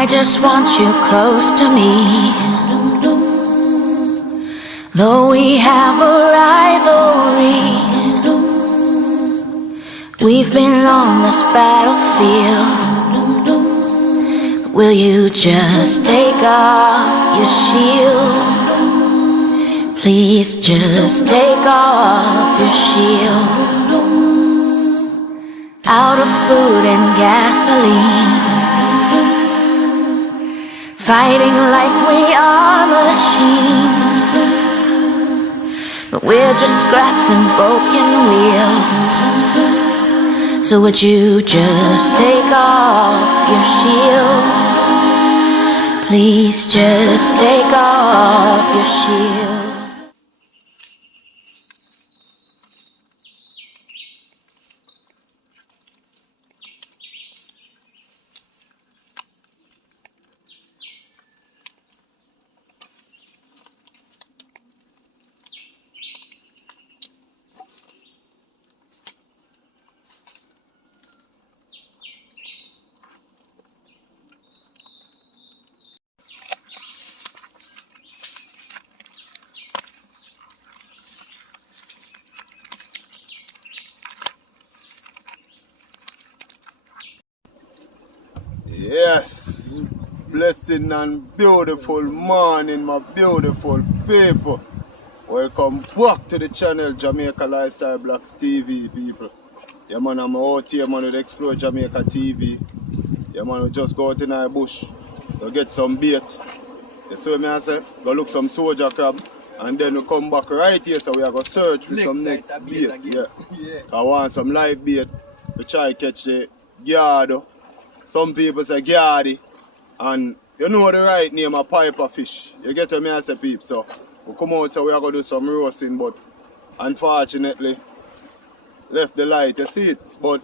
I just want you close to me. Though we have a rivalry, we've been on this battlefield. Will you just take off your shield? Please just take off your shield. Out of food and gasoline, fighting like we are machines, but we're just scraps and broken wheels. So would you just take off your shield? Please just take off your shield. Yes, blessing and beautiful morning, my beautiful people. Welcome back to the channel Jamaica Lifestyle Blocks TV, people. Yeah man, I'm out here man with Explore Jamaica TV. Yeah man, we just go out in the bush, go get some bait. You see me I say, go look some soldier crab, and then we come back right here, so we are going to search for some next bait. Yeah. I want some live bait. We try to catch the gyado. Some people say gyadi, and you know the right name of piper fish. You get what me I say, peep. So we come out, so we are going to do some roasting, but unfortunately left the light. You see it, but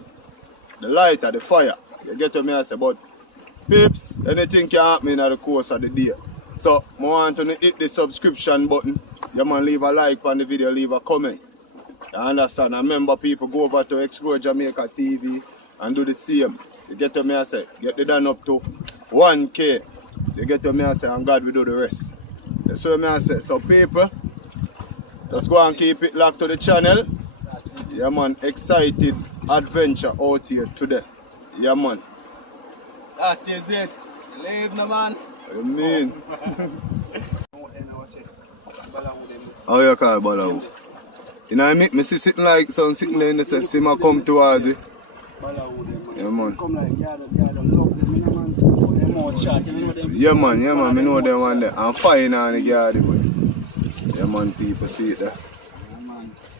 the light of the fire. You get what me I say, but peeps, anything can happen in the course of the day. So I want to hit the subscription button. You man, leave a like on the video, leave a comment. You understand? And remember, people, go over to Explore Jamaica TV and do the same. You get what me I say? Get the done up to 1K. You get what me I say? And God will do the rest. That's what me I say. So people, just go and keep it locked to the channel. Yeah man, excited adventure out here today. Yeah man. That is it. Leave no man. What you mean? How you call Balawu? You know, I make me see sitting like some sitting there in the see me come towards you. Yeah man. Yeah man, I know them one there. I'm fine on the garden, but yeah man, people see it there.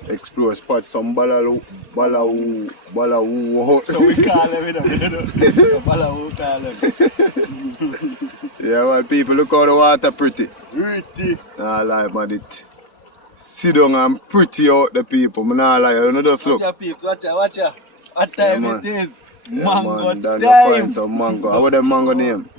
Explore spot some balawu. So we call them, Balawu call them. Yeah man, people, look how the water pretty. Pretty. Nah lie man, it sit down and pretty out the people. I nah lie, you know just look. Watch your peeps, watch ya. What time it is? Yeah, Mango man, time. find some mango. How the mango name?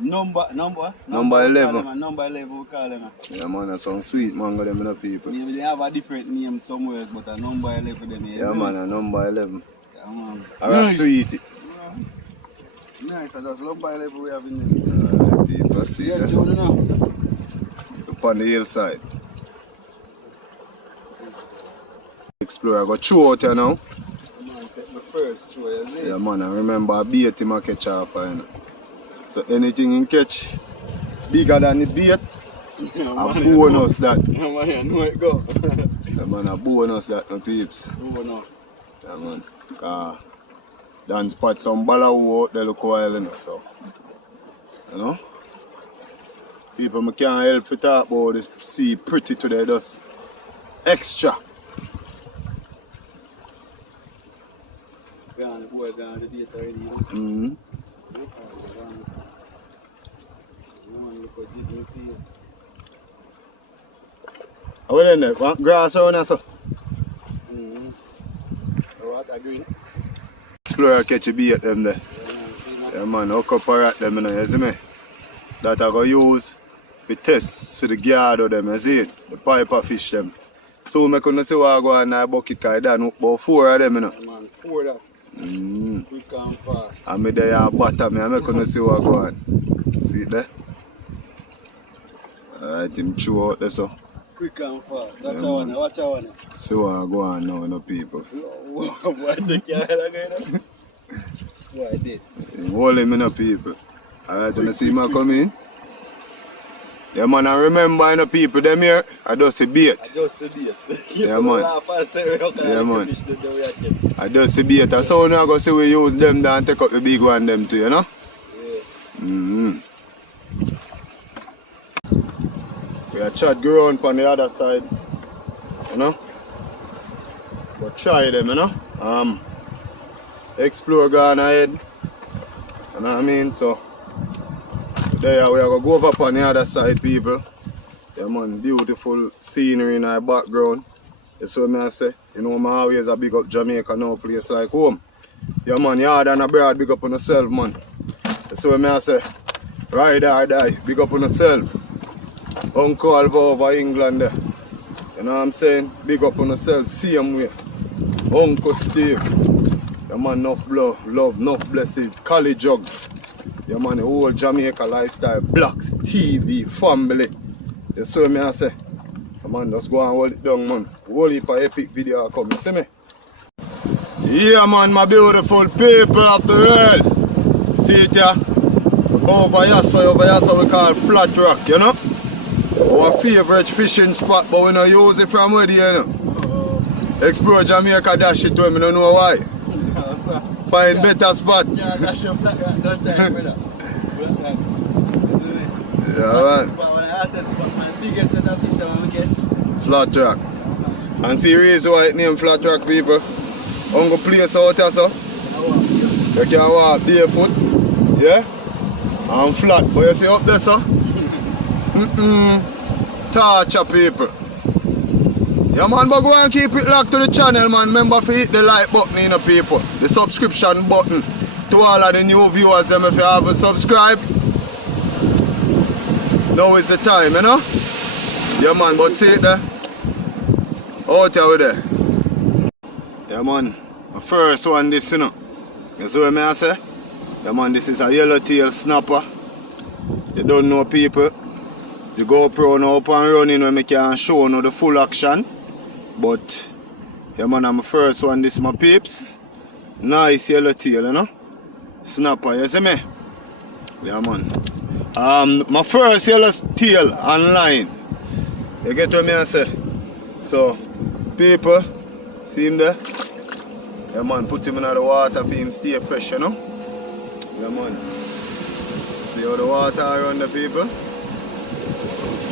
Number 11. Number 11 we call them. Yeah man, that's some sweet mango them, you know, people. Maybe they have a different name somewhere, but a number 11 them. Yeah man, a number 11. Yeah man. Or a sweetie. Nice, that's number 11 we have in this. People see Yeah, that. Joe, now. Up on the hillside. Explorer, go throw out here now. Man, take my first throw, you see? Yeah man, I remember a bait him a catch off, you know. So anything in catch bigger than the bait, Yeah, a man, bonus that. Yeah man, you know it go. Yeah man, a bonus that, my peeps. Bonus. Yeah man. Dan spot some balawu out there look while, you know, so. You know? People, I can't help to talk about this sea pretty today, just extra. Gone, the boy gone the date already, you know? Mm-hmm. Look how jiggy you feel. How are they? Grass around there, so? Water green. Explorer catch a bait them there. Yeah man, hook up a rat them, you know, you see me? That I go use for tests for the gyado them, you see it? The piper fish them. So I can see what I go in the bucket, because I done about 4 of them, you know. Yeah, man, 4 that. Quick and fast. And me there at bottom, I make you see what go on. See it there? Alright, him throw out there so. Quick and fast. Watch Yeah, one, man. watch one. See what go on now, no people. Why the camera going? Why did? Hold him in the people. Alright, when you see me come in. Yeah man, I remember in the people them here, I just see bait. I just see bait. Yeah man. Yeah man. I just see bait. So now I go see we use them there and take up the big one them too, you know? Yeah. We are chat ground on the other side. You know? But try them, you know? Explore going ahead. You know what I mean? So there we are going to go over on the other side, people. Yeah man, beautiful scenery in our background. You see what I say? You know, I always a big up Jamaica now, place like home. Yeah man, yard and abroad, big up on yourself, man. You see what I say? Ride or die, big up on yourself. Uncle Alva over England there. You know what I'm saying? Big up on yourself, same way. Uncle Steve. Yeah man, enough love, enough blessings, college jugs. Yeah man, the whole Jamaica lifestyle, blocks, TV, family. You see what I say? Yeah man, just go and hold it down, man. Whole heap of epic video come, you see me? Yeah man, my beautiful people of the world. See it here? Over here we call Flat Rock, you know? Our favourite fishing spot, but we don't use it from where, you know? Explore Jamaica, dash it to me, don't know why. Find better spot. Yeah, dash your Flat Rock, don't time, brother. Yeah, man. Spot, the hottest spot, man. Biggest set of fish that we catch. Flat Rock. And see the reason why it named Flat Rock, people? I'm going to place out here, so. You can walk barefoot. Yeah? And flat. But you see up there, so? Torture, people. Yeah, man, but go and keep it locked to the channel, man. Remember to hit the like button, you know, people. The subscription button. To all of the new viewers, them, if you haven't subscribed. Now is the time, you know? Yeah, man, but see it there. Out here with there. Yeah, man. The first one, this, you know. You see what I say? Yeah, man, this is a yellowtail snapper. You don't know, people. The GoPro now up and running when I can show you the full action. But, yeah, man, I'm the first one, this is my peeps. Nice yellowtail, you know? Snapper, you see me? Yeah, man. My first yellowtail online. You get what I say? So, people, see him there? Yeah, man, put him in the water for him stay fresh, you know? Yeah, man. See how the water around the people?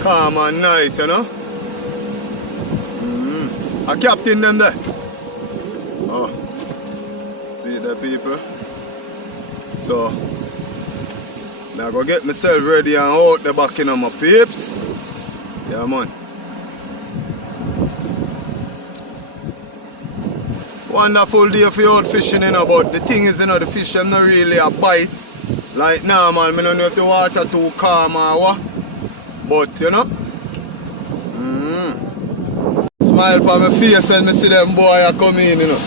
Calm and nice, you know? A captain them there. Oh. See the people? So, now I go get myself ready and out the back in my peeps. Yeah, man. Wonderful day for you out fishing, you know, but the thing is, you know, the fish them not really a bite. Like normal, I don't know if the water too calm or what. But, you know. Smile on my face when I see them boy come in, you know.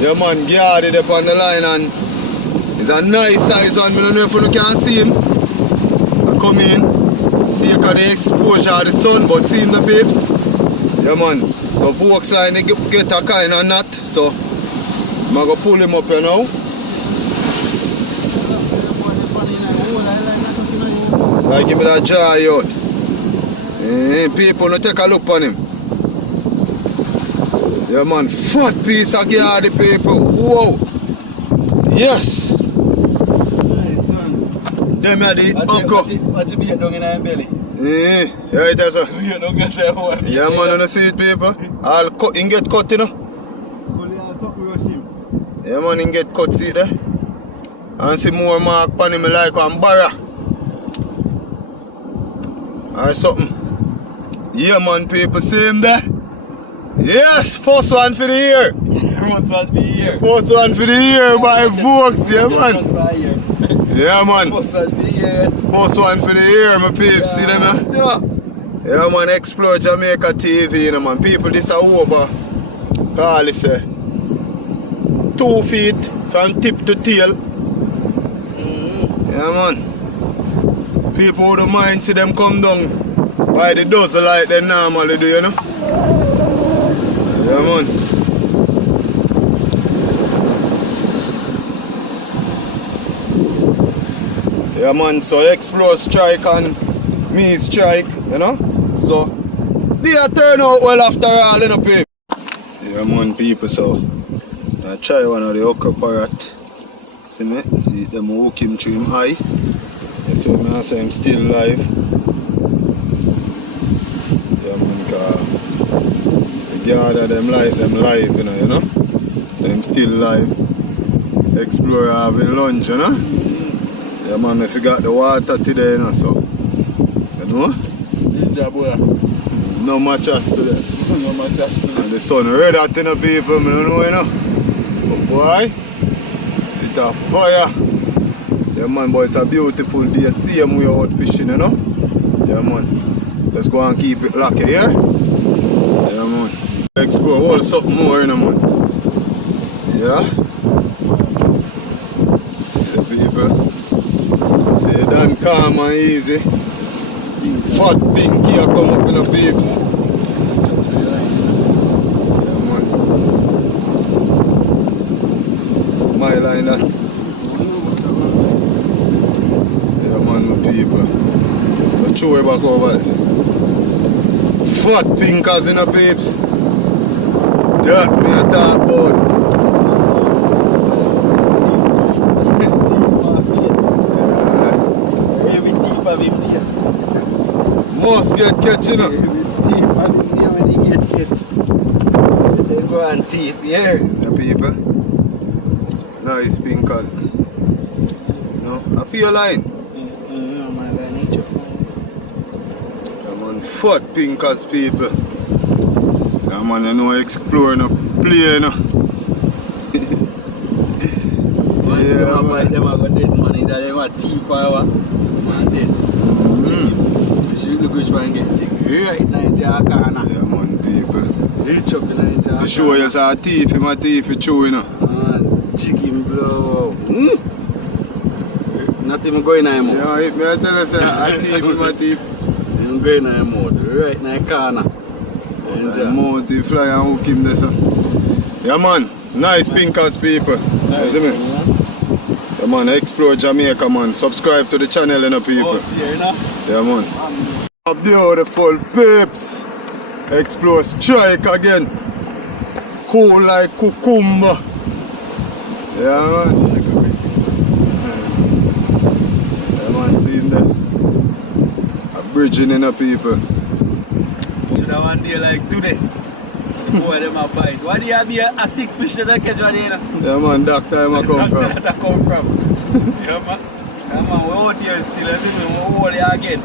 Yeah, man, guarded up on the line and it's a nice size one. I don't know if you can see him. I come in, see the exposure of the sun, but see him the babes. Yeah, man. So folks line they get a kind of knot, so I'm going to pull him up here now. Like give me that jar out. People no take a look on him. Yeah, man, fat piece of gear, the people. Whoa. Yes. Nice one. Them are the uncle. What you beat down in your belly? Yeah, it is. You don't get say what. Yeah, man, you see it, people. All cut, in get cut, you know. Yeah, man, in get cut, see there. And see more mark on him like one barra. Or something. Yeah, man, people, see him there? Yes, first one for the year. First one for the year. First one for the year by folks, yeah, man. Yeah, man. First one for the year, yes. First one for the year, my peeps, see them, eh? Yeah, man, Explore Jamaica TV, you know, man. People, this are over. Call it, say. 2 feet from tip to tail. Yeah, man. People who don't mind see them come down by the dozen like they normally do, you know. Yeah, man. Yeah, man. So Explore strike and me strike, you know. So they turn out well after all, you know, people. Yeah, man, people. So I try one of the okra parrot. See me? See them hook him through him eye. So I say I'm still live. Yeah, man, because the gather them live, you know. So I'm still live. Explorer having lunch, you know. Yeah, man, if you got the water today, you know, so. You know? Ninja boy. No matches today. No matches today. And the sun red hot, you know, people, I don't know, you know. But boy, it's a fire. Yeah, man, boy, it's a beautiful day. Same way out fishing, you know. Yeah, man. Let's go and keep it locked here. Yeah, man. Explore all something more, you know, man. Yeah. See the people. See it done calm and easy. Fat pink here come up in the peeps. Yeah, man. My liner. Yeah, man, my people. Let's show it back over there. Fat pinkers in the peeps. That me a talk about. Every thief of him here. Must get catch, you know. Every thief of him here when he get catch. They go and thief here. The people. Nice pinkers. No, I feel line. Yeah, man, I need you. Yeah, man, fat pinkers, people. Yeah, man, you know, exploring a play, you know. Once them a buy them a go dead money that them a thief or what? Man dead. Look which one get chick. Right now in the corner. Yeah, man, people. Each up in the corner. You show you a thief, him a thief, you chew, you know. Chicken blow. Nothing going on in my mouth. Yeah, me I tell you, say, a thief, him a thief. I'm going on in my mouth. Right now in the corner. The mouth, he fly and hook him there, sir. Yeah, man. Nice pinkers, people. You see me? Yeah, man, explore Jamaica, man. Subscribe to the channel, you know, people. Out here, you know? Yeah, man. A beautiful peeps. Explore strike again. Cool like cucumber. Yeah, man. Yeah, man, see him there. A bridging in the people. Should have one day like today. Boy, them a bite. Why do you have a sick fish that I catch one day, you know? Yeah, man, that time I come from. That I come from. Yeah, man. Yeah, man, we're out here still. I see me, we're all here again.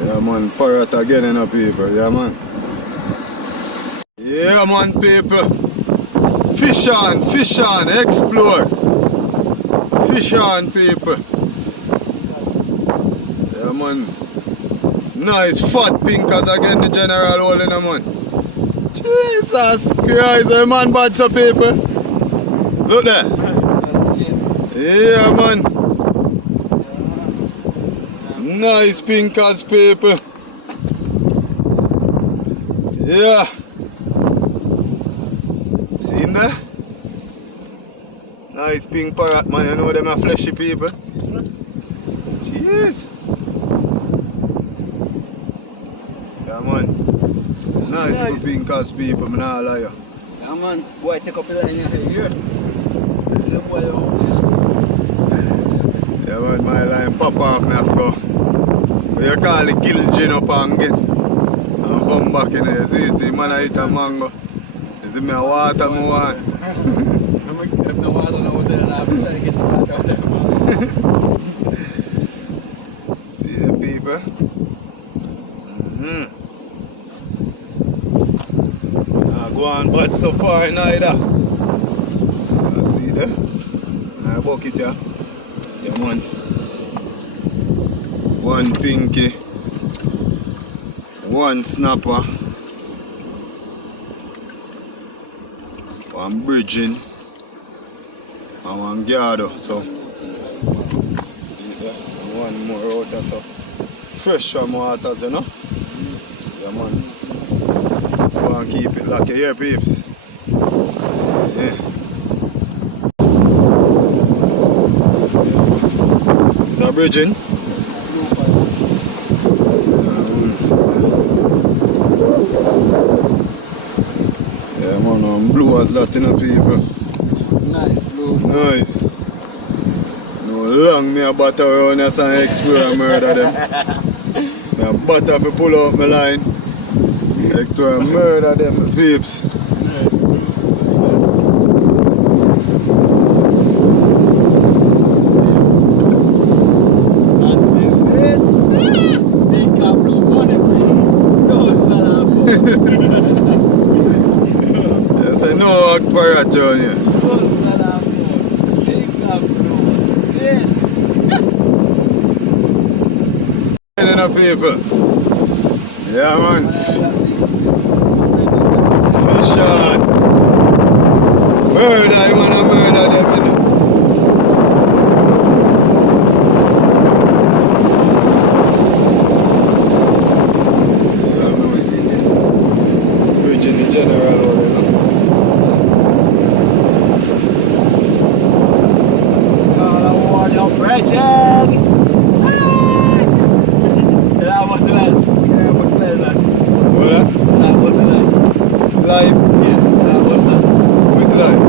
Yeah, man, parrot again, you know, people. Yeah, man. Yeah, man, people. Fish on, explore. Fish on, people. Yeah, man. Nice fat pinkers again, the general hole in the man. Jesus Christ, a man bad, so people. Look there. Yeah, man. Nice pinkers, people. Yeah. See him there? Nice pink parrot, man. You know them are fleshy people. Jeez. Yeah, man. Nice good pinkers, people. I'm not lie. Yeah, man. Boy, take up the line here. The boy, yeah, man, my line pop off, me have to go. But you call it gilgin up and get. And come back in there. See, man, I eat a mango. You see me a water, me want. if no water, no water, and I have to try to get the water out of them. See the people? Go on, but so far neither. See there? And I bucket here. Yeah, man. One pinky. One snapper. One one bridging and one guard. So yeah, one more water, so fresh from waters, you know. Yeah, man. Let's go and keep it like here, peeps. Yeah. It's a bridging. Yeah, man, blue as that, you know, people. Nice blue. Nice. No long me a butter around here and explore and murder them. Me a butter if pull out my line. Explore and murder them peeps. Yes, I know how pirate down here. People. Yeah, man. Fish on. Murder, you wanna murder them, you know. Bridging in general, you know. Live? Yeah, that was that. Who's live?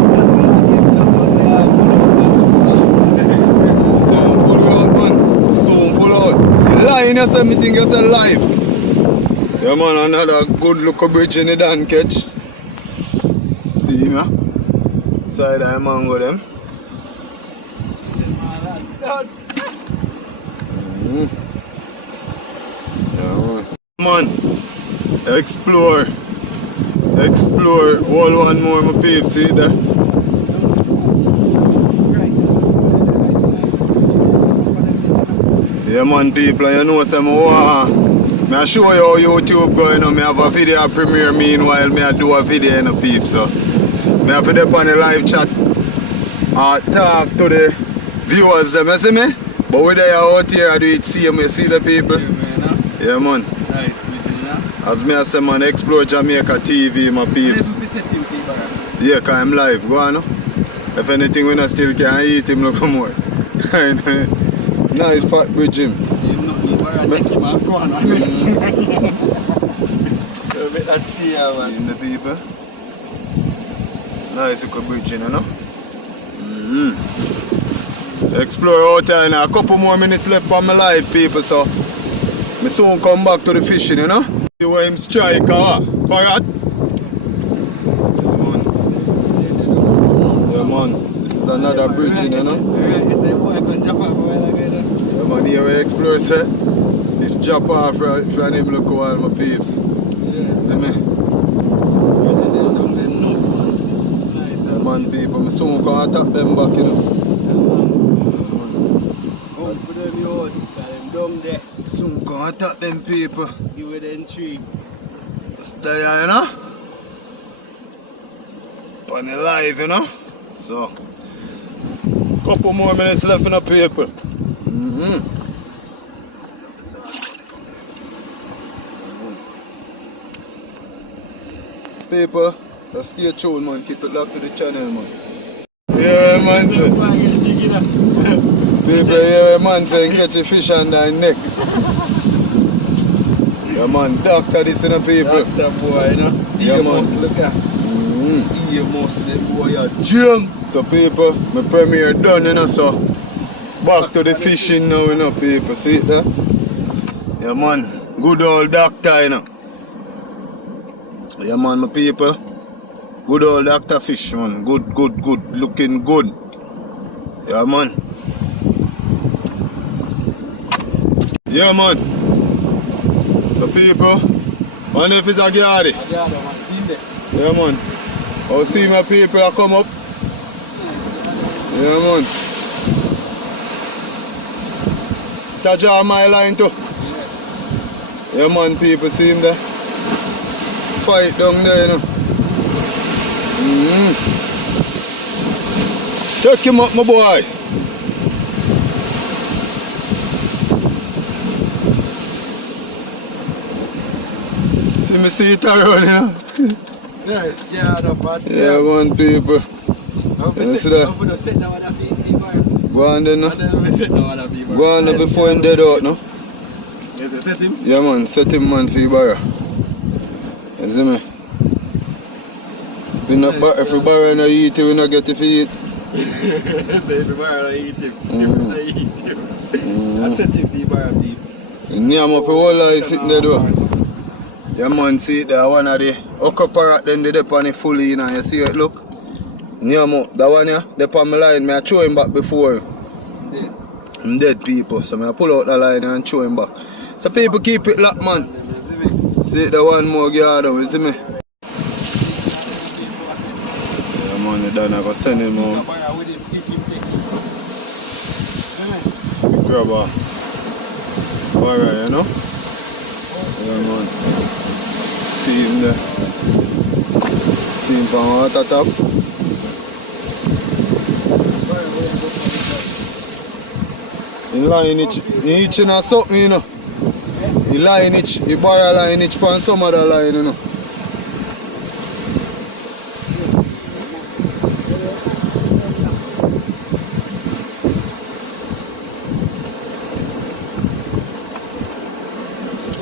Soon pull out, man. Soon pull out. You lying, you say me think you say live. Yeah, man, another good look of bridge in the Dan catch. See me? Side of mango them. Yeah, man. Explore. Explore. All one more, my peeps. See that? Yeah, man, people. You know, some I show you how YouTube going on. I have a video premiere meanwhile I do a video, you know, peeps. So I have to dip on the live chat talk to the viewers, you see me? But when they are out here, I do it see me, see the people. Yeah, man. Nice, good, you know? As me I say, man, explore Jamaica TV, my peeps. Yeah, because I'm live, go on. No? If anything we not still can eat him, no come more. Nice fat bridge him. Take him and go on next thing. That's here, man. Seeing the people. Nice little bridge, you know? Explore out here now. A couple more minutes left on my live, people, so I soon come back to the fishing, you know? See where him strike, parrot. Yeah, man. This is another bridge, you know? Yeah, man, here we explore, sir. This drop off from him, look all my peeps. See me? Yeah, man, people, I soon come attack them back, you know? Soon come attack them people. You were the intrigue. Stay here, you know? On the live, you know? So, couple more minutes left in the people. People, let's stay tuned, man. Keep it locked to the channel, man. Yeah, man. People, yeah, man, saying catch a fish on their neck. Yeah, man, doctor this in the people. Doctor boy, you know? Yeah, You man. must look at. You must the boy a jump. So, people, my premiere done, you know, so back to the fishing now, you know, people. See it there? Yeah, man. Good old doctor, you know. Yeah, man, my people. Good old doctor fish, man. Good. Looking good. Yeah, man. Yeah, man. So, people, wonder if it's a gardy. Yeah, man. I'll see my people that come up. Yeah, man. Touch on my line too. Yeah, man, people, see him there. Fight down there, you know. Check him up, my boy. See me see it around, you know? Yeah, it's scared up and Yeah, man, people. You see that? Go on then, no? Go on there before him dead out, no? Yes, set him? Yeah, man, set him, man, for you, barra. You see me? If you borrow and eat it, we not get it for eat. So if you borrow and eat him, I eat him. I set him for you, borrow people. You name up a whole lot sitting there, though. Yeah, man, see it there, one of the hook parrot, then they dip on it fully, you know, you see it, look? Name up, that one here, they on my line, I throw him back before. Dead. I'm dead, people, so I pull out the line and throw him back. So people keep it locked, man. See it, the one more guard, you see me? Yeah, man, you done, I go send him home. Grab a barra, you know? Yeah, man. See him there. See him from water top. He lineage in a something, you know. He lineage, he borrow lineage from some other line, you know.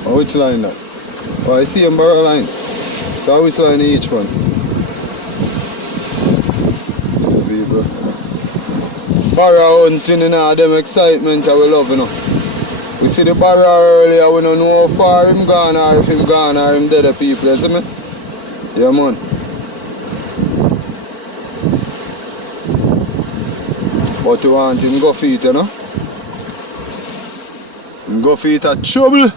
Oh, which line that? Oh, I see him borrow line. So which line each one? See the people. Barra hunting, you know, them excitement that we love, you know. We see the barra earlier, we don't know how far him gone or if him gone or him dead, people, you see me? Yeah, man. But you want him go feet, you know? Him go feet are trouble.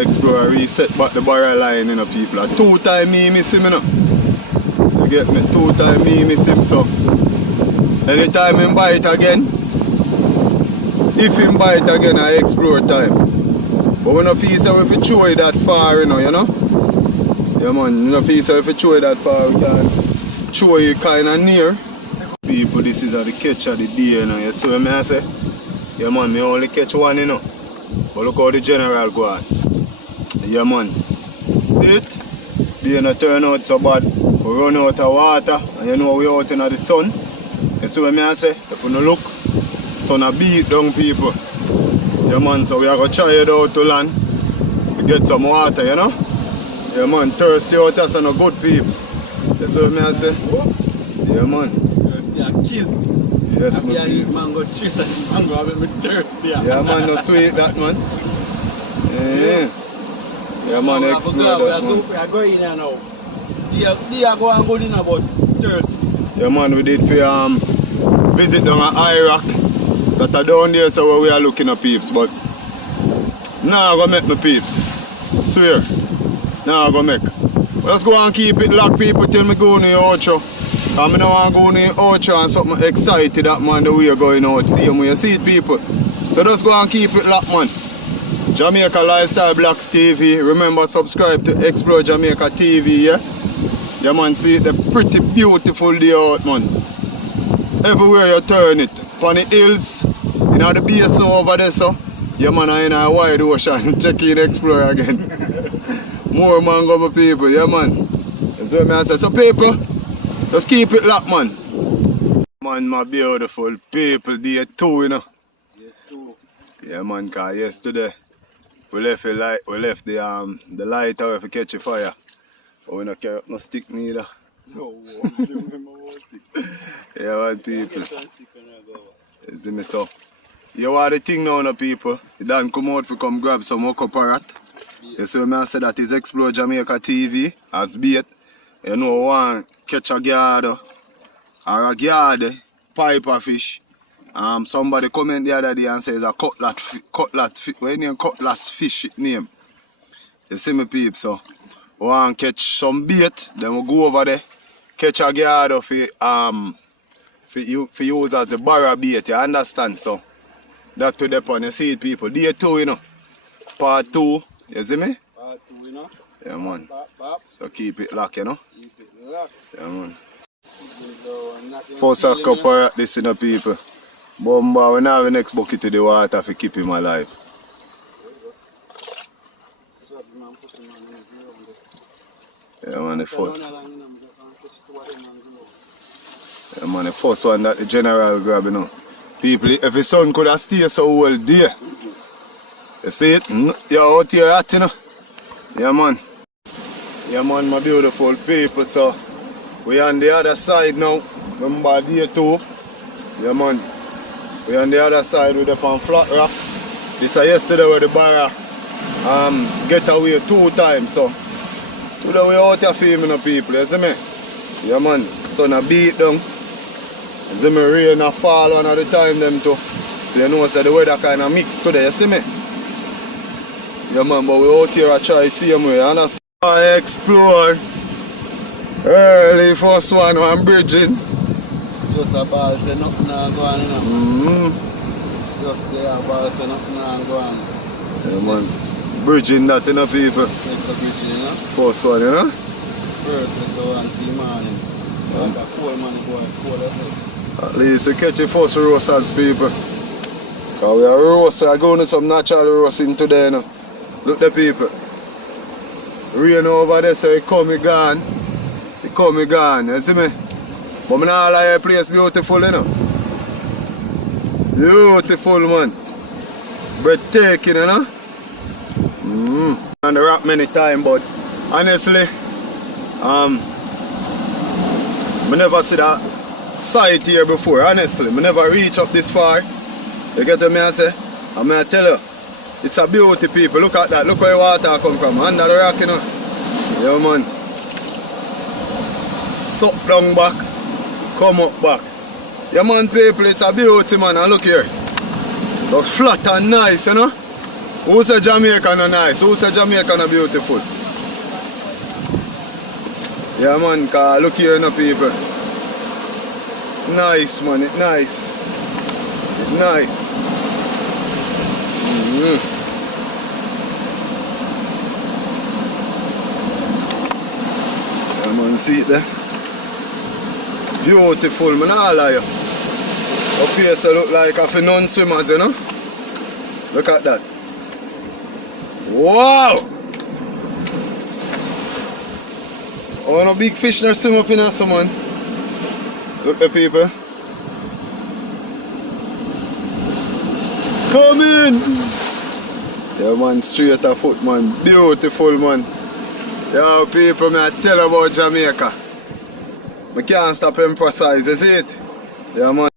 Explorer reset back the barrel line, you know, people. A 2-time me miss him, you know. You get me? 2-time me miss him, so anytime him bite again, if him bite again, I explore time. But we don't feel so if you throw it that far, you know, Yeah, man, you don't feel so if you throw it that far, we can throw it kind of near. People, this is the catch of the day, you know. You see what I say? Yeah, man, me only catch one, you know. But look how the general go on. Yeah, man. See it? They not turn out so bad. We run out of water and you know we out in the sun. You see what I say? If you look, sun a beat down, people. Yeah, man, so we are going to try it out to land to get some water, you know? Yeah, man, thirsty out there, so no good peeps. You see what I say? Yeah, man. Thirsty a kill. Yes, my I peeps. mango treat and mango make me thirsty. Yeah, man, no sweet that, man. Yeah. Yeah, man, explore that, man. We are going in now. They are going and go in about thirsty. Yeah, man, we did for visit down at Iraq. That are down there, so where we are looking at peeps, but now I'm gonna make my peeps. I swear. Now I'm gonna make. But let's go and keep it locked, people, till me go in the outro. Because I don't want to go in the outro and something excited that, man, the way you're going out. See them when you see it, people. So let's go and keep it locked, man. Jamaica Lifestyle Blocks TV. Remember, subscribe to Explore Jamaica TV, yeah? Yeah, man, see the pretty beautiful day out, man. Everywhere you turn it. On the hills, you know the basin over there, so. Yeah, man, I'm in a wide ocean. Check in Explore again. More mango, my people, yeah man. That's what I say. So people, just keep it locked, man. Man, my beautiful people, day 2, you know. Day 2. Yeah man, cause yesterday we left the light out to catch a fire. But we don't carry up no stick neither. No, I'm giving him a whole stick. Yeah man, people. You see me so? You want the thing now, no people? You don't come out to come grab some hook parrot. You see me I say that is Explore Jamaica TV as bait. You know one catch a guard or a guard piper fish. Somebody comment the other day and says a cutlass fish name. You see me peep, so we want to catch some bait, then we go over there, catch a guard for use as the barra bait, you understand? So that to the point, you see it people. Day 2, you know. Part 2, you see me? Part 2, you know. Yeah man. Bop. So keep it locked, you know. Keep it locked. Yeah man. First a cup of this, you know, people. Bomba, we now have the next bucket to the water to keep him alive. Yeah man, the first. Yeah man, the first one that the general grab, you know. People, if the sun could have stayed so well there. You see it? You're out here hot, you know. Yeah man. Yeah man, my beautiful people, so we on the other side now. Remember day 2. Yeah man. We on the other side with the pan flat rock. This is yesterday where the barra get away 2 times. So today we out here filming the people, you see me? Yeah man, sun a beat down. You see me, rain a fall one at the time them too. So you know so the weather kinda mixed today, you see me? Yeah man, but we out here I try same way, understand? I explore early first one I'm bridging. Just a ball say nothing not go on, you know. Just there a ball say nothing not go on. Yeah man. Bridging that, you know, people. Take the bridge, you know. First one, you know. First let's go on the morning. Like a cold man go and cold as well. At least you catch your first roasters, people. Because we are roasting, I'm going to some natural roasting today, you know. Look the people. Rain over there, so it come and gone. It come and gone, you see me? But I not like the place beautiful, you know. Beautiful, man. Breathtaking, you know. On the rock many times, but honestly, I never see that sight here before, honestly. I never reach up this far. You get what I say? I'm going to tell you, it's a beauty, people. Look at that. Look where the water come from. Under the rock, you know. Yeah, man. Suck down back. Come up back. Yeah, man, people. It's a beauty, man. And look here. Just flat and nice, you know. Who say Jamaica no nice? Who say Jamaica no beautiful? Yeah, man. Cause look here, you know, people. Nice, man. It's nice. It's nice. Yeah, man, see it there? Beautiful, man, all of you. Up here so look like a non-swimmers, you know? Look at that. Wow! Oh, no big fish now swim up in there, man. Look the people. It's coming! Yeah, man, straight a foot, man. Beautiful, man. Yeah, people, I tell you about Jamaica. I can't stop emphasize, you see it? Yeah, man.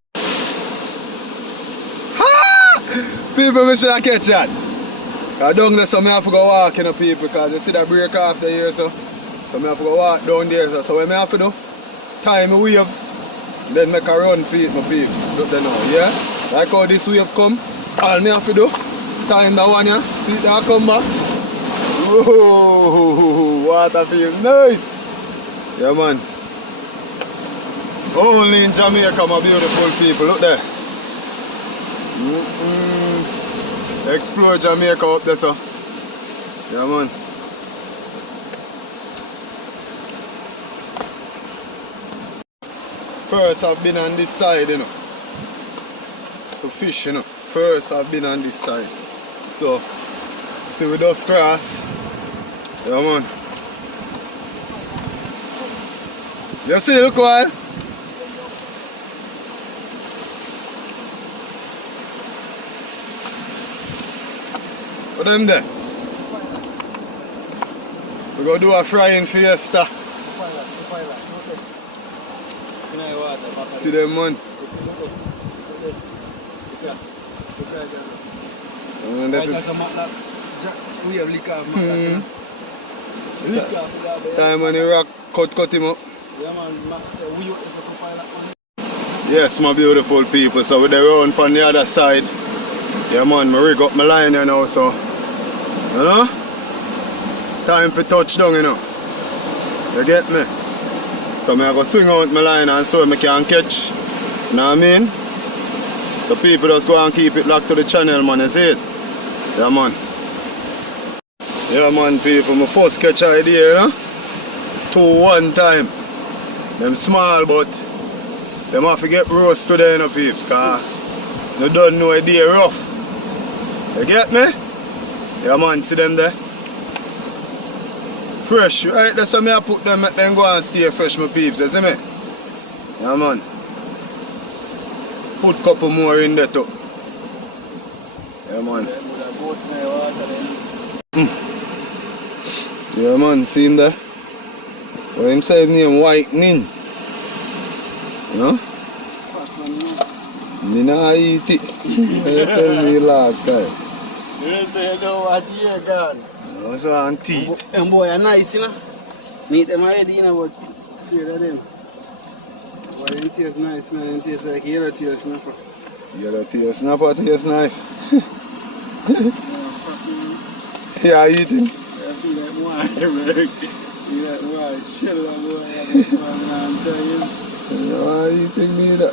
Ha! People, we should have catch that. I don't know, so I have to go walk, you know, people, because you see that break after here, so I have to go walk down there. So what I have to do, time a wave, then make a run for it, my peeps. Look there now, yeah? Like how this wave come, all I have to do, time that one, yeah? See that come back? Whoa, water feel nice. Yeah, man. Only in Jamaica, my beautiful people. Look there. Explore Jamaica up there, so. Yeah, man. First I've been on this side, you know. To fish, you know. First I've been on this side. So, see we just cross. Yeah, man. You see, look what? What them there? We're going to do a frying fiesta. See them, man. We have liquor. Time when the rock cut him up. Yeah, man. Yes, my beautiful people. So we're around on the other side. Yeah, man, I rig up my line here now, so. You know? Time for touchdown, you know. You get me? So I go swing out my line and so I can catch. You know what I mean? So people just go and keep it locked to the channel, man. You see it? Yeah, man. Yeah, man, people. My first catch idea, you know? 2-1 time. Them small, but them have to get roast today, you know, peeps. Cause you don't know idea rough. You get me? Yeah, man, see them there? Fresh, right? That's how I put them, make them go and stay fresh, my peeps, you see me? Yeah, man. Put a couple more in there too. Yeah, man. Yeah, man, see him there? What him say his name? Whitening. You know? Me nah eat it. You tell me last time. You say you know what you got. Also on teeth. Them boy are nice, you know. Meet them already, you know, but afraid of them. Boy, them taste nice, you know. Them taste like yellow tail snapper. Yellow tail snapper taste nice. Yeah, eating. I feel like more, man. You like more, shell of more, I'm trying. Yeah, eating neither.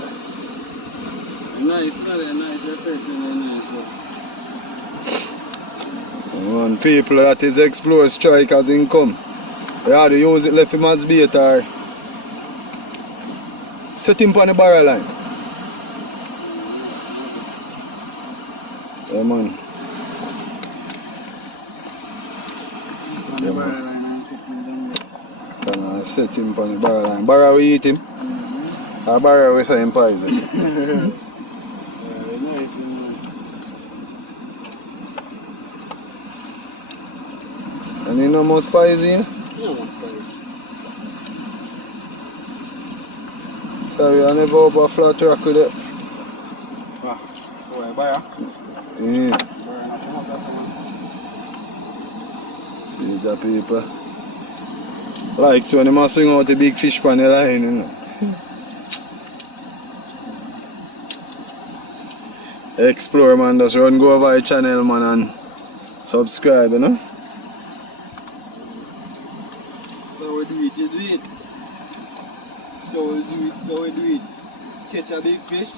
Nice, they're nice, they're fresh and they're nice, bro. Man, people that is explore strike as income. They have to use it left him as bait or set him on the barrel line. Yeah, man. Yeah, man. Set him on the barrel line. Barrel we eat him. Or barrel we say him poison. And you know most poison? No more poison. Sorry, I never up a flat rock with it. Ah, boy, buyer. Yeah. See the people. Like so when they must swing out the big fish pan the line, you know. Explore, man, just run go over the channel, man, and subscribe, you know. So we do it, you do it. So we do it, so we do it. Catch a big fish,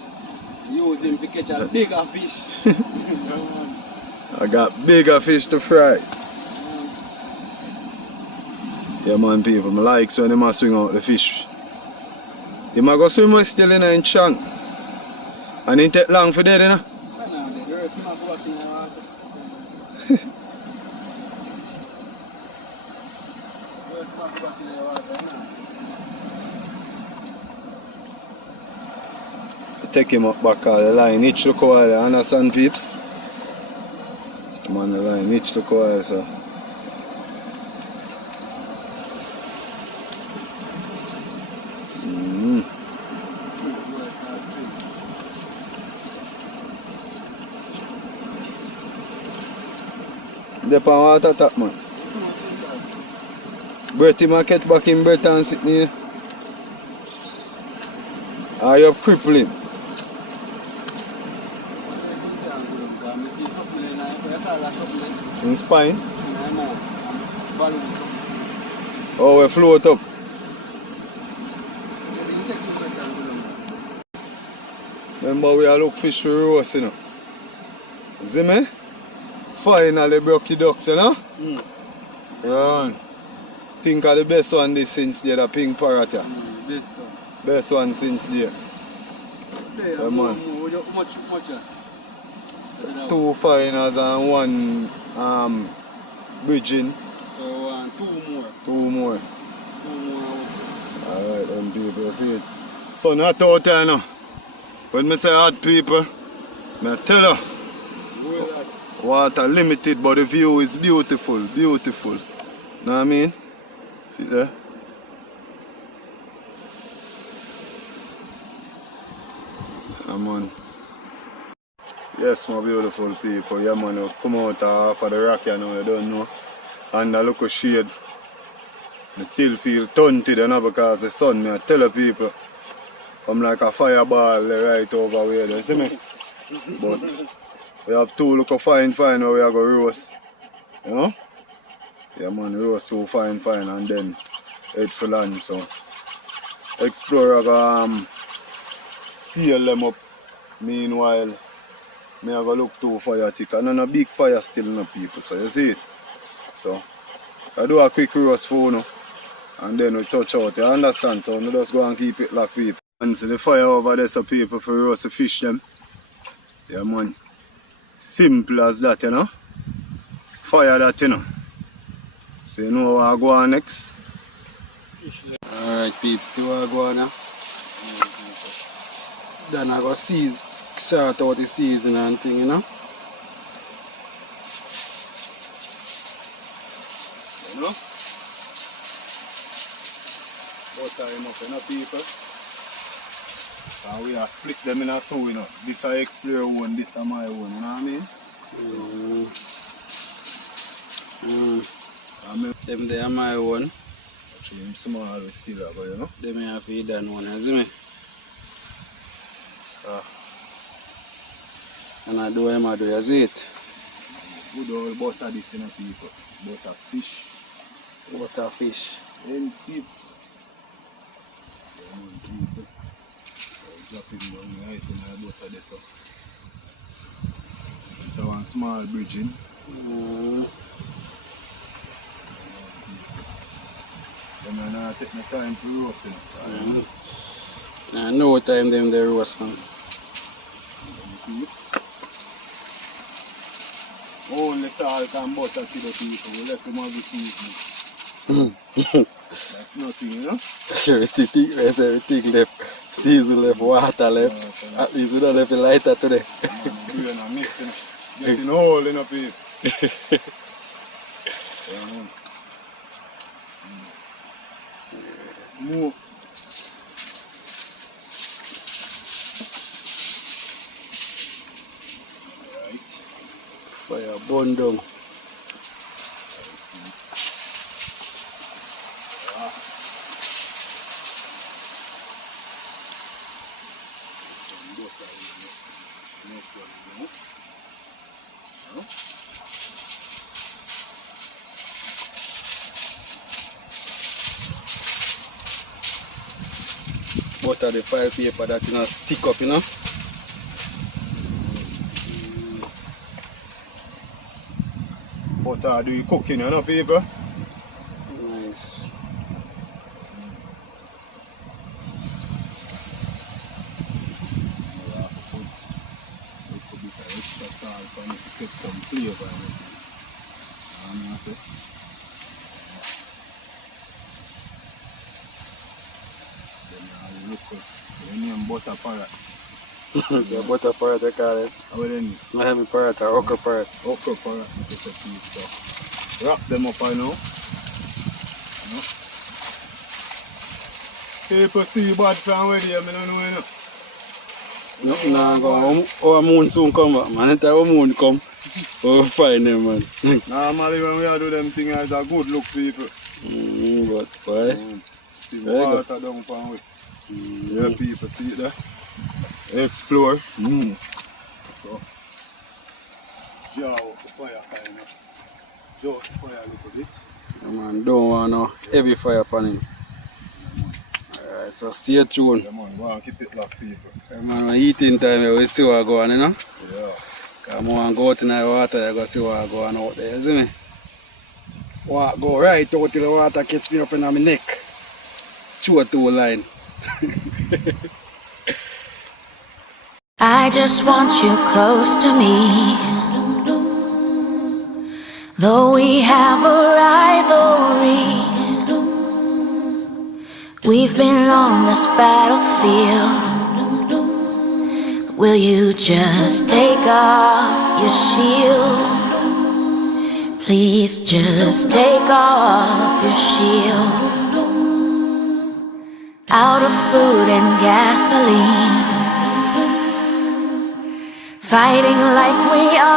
use him to catch a bigger fish. I got bigger fish to fry. Yeah, man, people, I like so when they must swing out the fish. You might go swim still in a chunk. And it take long for that, you know. Take him up back the line, each look while, you understand, peeps? I'm on the line, each look while, so. Dep on water tap, man. Breath him and catch back in breath and sit near. Or you cripple him. In spine? Oh, we float up. Remember we are look fish for roast, you know. See me? Finally broke the ducks, you know? Yeah. Think of the best one this since there, the pink parrot. Yeah. Best one. Best one since there. Yeah, man. Much. 2 finals and 1 bridging. So want 2 more. 2 more. 2 more. Alright then people, you see it. Sun hot out there now. When me say hot people, me tell you, water limited but the view is beautiful, beautiful. Know what I mean? See there? Come on. Yes, my beautiful people. Yeah, man, you come out off of the rock here now, you don't know. And a look of shade. I still feel tunted, you know, because the sun, me I tell the people, come like a fireball right over here, you see me? But we have 2 look of fine where we are going to roast. You know? Yeah, man, roast 2 fine, and then head for lunch, so. Explore, scale them up. Meanwhile, me have a look 2 fire thick, and then a big fire still no people, so you see it? So, I do a quick roast for you, and then we touch out, you understand? So, we just go and keep it like people. And see the fire over there, so people for roast the fish them. Yeah, man. Simple as that, you know? Fire that, you know? So, you know what I go on next? Alright, peeps, see what I go on now? Then I go sort out the season and thing, you know? You know? Butter him up, you know, people? And we have split them in 2, you know? This I explore one, this is my one, you know what I mean? Them they are my one. Actually, I'm small, we still have, you know? Them have to done one, you see me? And I do him, I do, you see it? Good old butter this, you know, people? Butter fish. Butter fish. Then sip. Yeah, man, people. So, drop him down the item of butter there, so. It's a one small bridging. Then I now take my time for roasting. No time them they roast, man. Only salt and butter to the people. We let them have the seasoning. That's nothing, you know? Everything left. Season left, water left. At least we don't left the lighter today. Doing a mixing. Getting hole in a piece. Smoke. Fire burn down. Butter the file paper that you know stick up, you know. Butter do you cooking, you know, people? Nice. Extra salt for it to get some flavor in it. Then look at the name butter parrot. It's a butter parrot they call it. How then? It's not having parrot or okra parrot. Okra parrot, it's a piece. So wrap them up, I know. People see bad from where they are, I don't know, you know. Nothing now go. Our moon soon come back, man. Anytime our moon come, we'll find them, man. Normally when we are do them things, it's a good look, people. But why? See the water down from way. Yeah, people see it there. Explore. So, draw up the fire kind of. Draw up the fire a little bit. Yeah, man, don't want no heavy fire pan him. Alright, so stay tuned. Yeah, man, go and keep it locked, people. Yeah, man, eating time, we see what go on, you know? Yeah. Because I want to go out in the water, you go see what go on out there, you see me? Go right out till the water catch me up in my neck. Chew a 2 line. I just want you close to me. Though we have a rivalry, We've been on this battlefield. Will you just take off your shield? Please just take off your shield. Out of food and gasoline, fighting like we are.